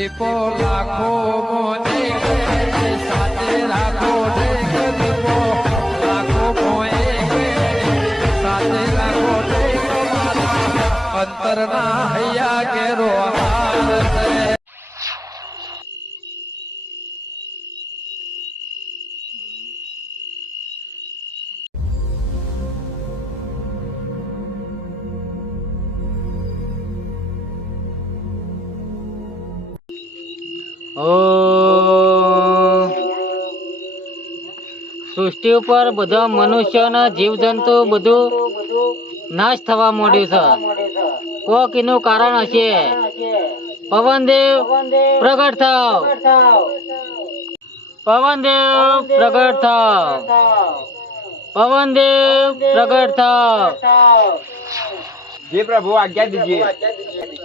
દીપો લાખો મોને સાથે રાખો દીપો લાખો મોએ સાથે રાખો અંતરના હૈયા કેરો હાર સૃષ્ટિ ઉપર બધા મનુષ્યના જીવજંતુ બધું નાશ થવા માંડ્યું છે. કોક એનું કારણ હશે. પવનદેવ પ્રગટ થાવ, પવનદેવ પ્રગટ થાવ, પવનદેવ પ્રગટ થાવ. જી પ્રભુ આજ્ઞા દીजिए.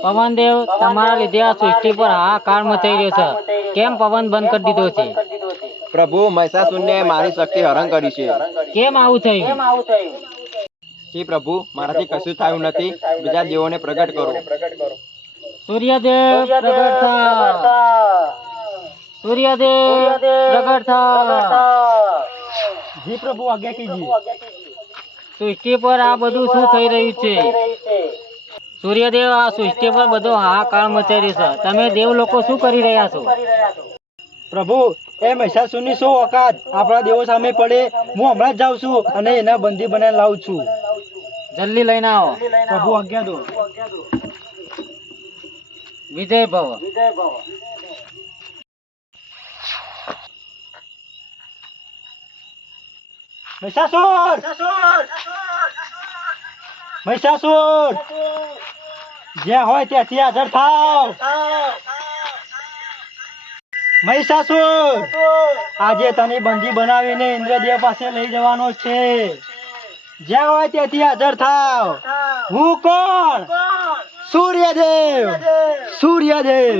પવનદેવ તમારા લીધે આ સૃષ્ટિ પર હાહાકાર મચાઈ રહ્યો છે. કેમ પવન બંધ કરી દીધો છે? પ્રભુ મહિષાસુરને મારી શક્તિ હરણ કરી છે. કેમ આવું થયું? જી પ્રભુ મારાથી કશું થયું નથી. બીજા દેવોને પ્રગટ કરો. સૂર્યદેવ પ્રગટ થાવ, સૂર્યદેવ પ્રગટ થાવ. જી પ્રભુ આજ્ઞા કીજીએ. સૃષ્ટિ પર આ બધું શું થઈ રહ્યું છે? સૂર્યદેવ આ સૃષ્ટિ પર બધો હાહાકાર મચાઈ રહ્યો છે. તમે દેવ લોકો શું કરી રહ્યા છો? પ્રભુ એ મહિષાસુરની શું ઓકાત આપણા દેવો સામે પડે? હું હમણાં જ જાઉં છું અને એના બંદી બનાવીને લાવું છું. જલ્દી લઈને આવો. પ્રભુ આજ્ઞા દો. વિજય ભવ. મહિષાસુર, મહિષાસુર જ્યાં હોય ત્યાંથી હાજર થાવ. મહિષાસુર આજે તને બંદી બનાવીને ઇન્દ્રદેવ પાસે લઈ જવાનો છે. જ્યાં હોય ત્યાંથી હાજર થાવ. હું કોણ? સૂર્યદેવ, સૂર્યદેવ.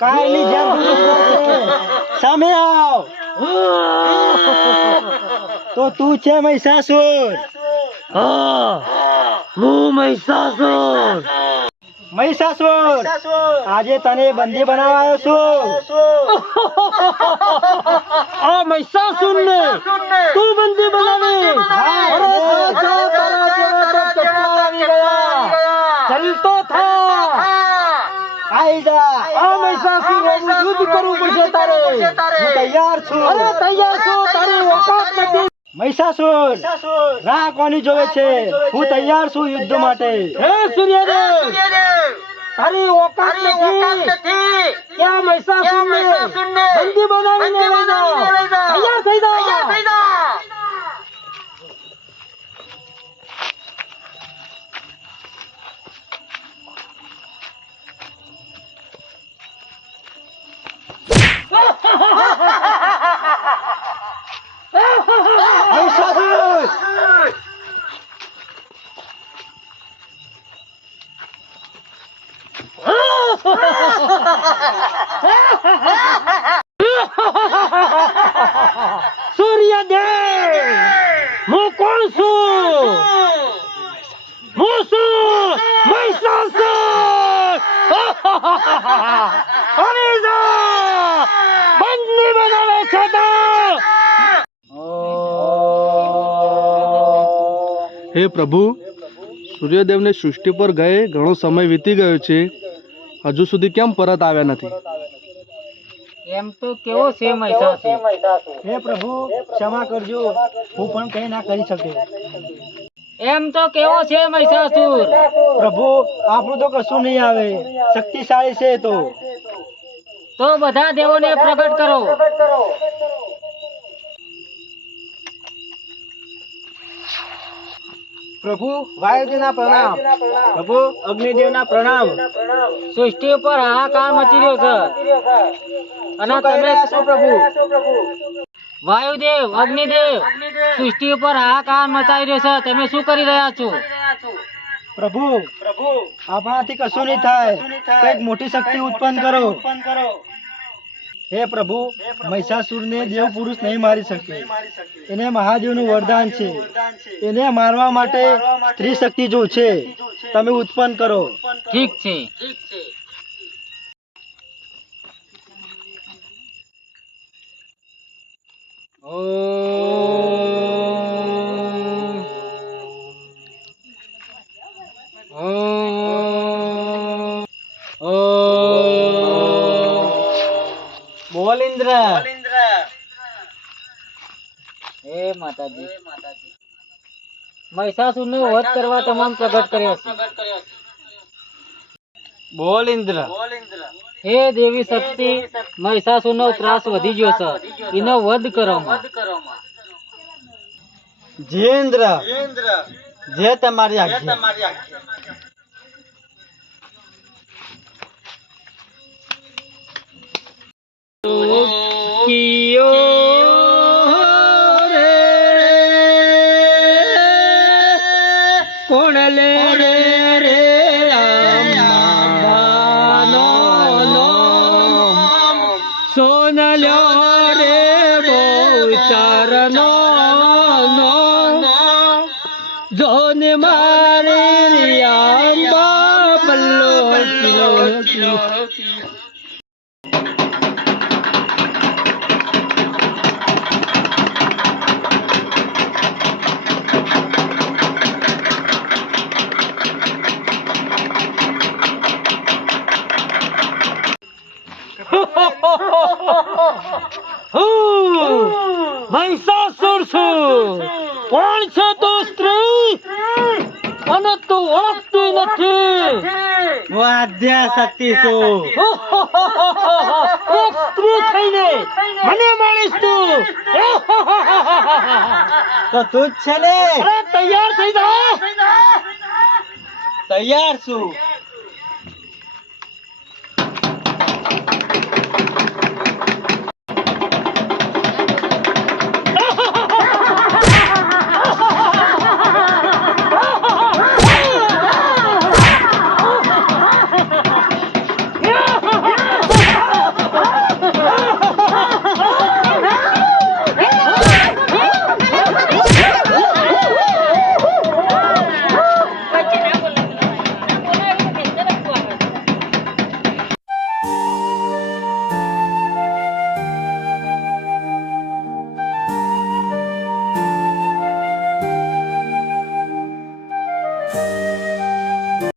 કાયની જેમ સામે આવ. તો તું છે મહિષાસુર? હું મહિષાસુર. મહિષાસુર આજે તને બંદી બનાવાયો છું. આ મહિષાસુર ને તું બંદી બનાવી? ચલતો થા. આઈ જા. આ મહિષાસુર યુદ્ધ કરવું પડશે તારે. હું તૈયાર છું. અરે તૈયાર છું. તારી ઓકાત નથી. મહિષાસુર રાહ કોની જોવે છે? હું તૈયાર છું યુદ્ધ માટે. હે સૂર્યદેવ, તારી ઓકાત નથી. ક્યાં મહિષાસુર ને બંદી બનાવીને લઈ જાઓ. તૈયાર થઈ જાઓ. મહિષાસુર સૂર્યદેવ, હું કોણ છું? હું છું મહિષાસુર. આવી જા. બંદી બનાવે છે તો. હે પ્રભુ, સૂર્યદેવને સૃષ્ટિ પર ગયે ઘણો સમય વીતી ગયો છે. હજુ સુધી કેમ પરત આવ્યા નથી? એમ તો કેવો છે મહિષાસુર? હે પ્રભુ ક્ષમા કરજો. હું પણ કઈ ના કરી શક્યો. એમ તો કેવો છે મહિષાસુર? પ્રભુ આપણું તો કશું નહીં આવે. શક્તિશાળી છે તો બધા દેવોને પ્રગટ કરો. પ્રભુ વાયુદેવના પ્રણામ. પ્રભુ અગ્નિદેવના પ્રણામ. સૃષ્ટિ ઉપર હાહાકાર મચી રહ્યો છે અને તમે શું પ્રભુ? વાયુદેવ, અગ્નિદેવ સૃષ્ટિ ઉપર હાહાકાર મચાઈ રહ્યો છે. તમે શું કરી રહ્યા છો? પ્રભુ આપણાથી કશું નહીં થાય. કઈક મોટી શક્તિ ઉત્પન્ન કરો. હે પ્રભુ, મહિષાસુરને દેવ પુરુષ નહીં મારી શકે. એને મહાદેવનું વરદાન છે. એને મારવા માટે સ્ત્રી શક્તિ જો છે, તમે ઉત્પન્ન કરો. ઠીક છે. બોલ ઇન્દ્ર. હે માતાજી, મહિષાસુરનો વધ કરવા તમામ પ્રગટ કર્યો છે. બોલ ઇન્દ્ર. હે દેવી શક્તિ, મહિષાસુરનો ત્રાસ વધી ગયો છે, એનો વધ કરો. જે ઇન્દ્ર, જે તમારી આજ્ઞા. કોણ લે રે રે સોનલ્યો રે બોચારનો જોન મારી આંબા બલ્લો કિલો. મહિષાસુર છું. કોણ છે તું સ્ત્રી? અને તું ઓળખતી નથી. હું આદ્યા શક્તિ છું. એક સ્ત્રી થઈને મને માણીશ તું? તો તું જ છે ને? અરે તૈયાર થઈ જા. તૈયાર છું.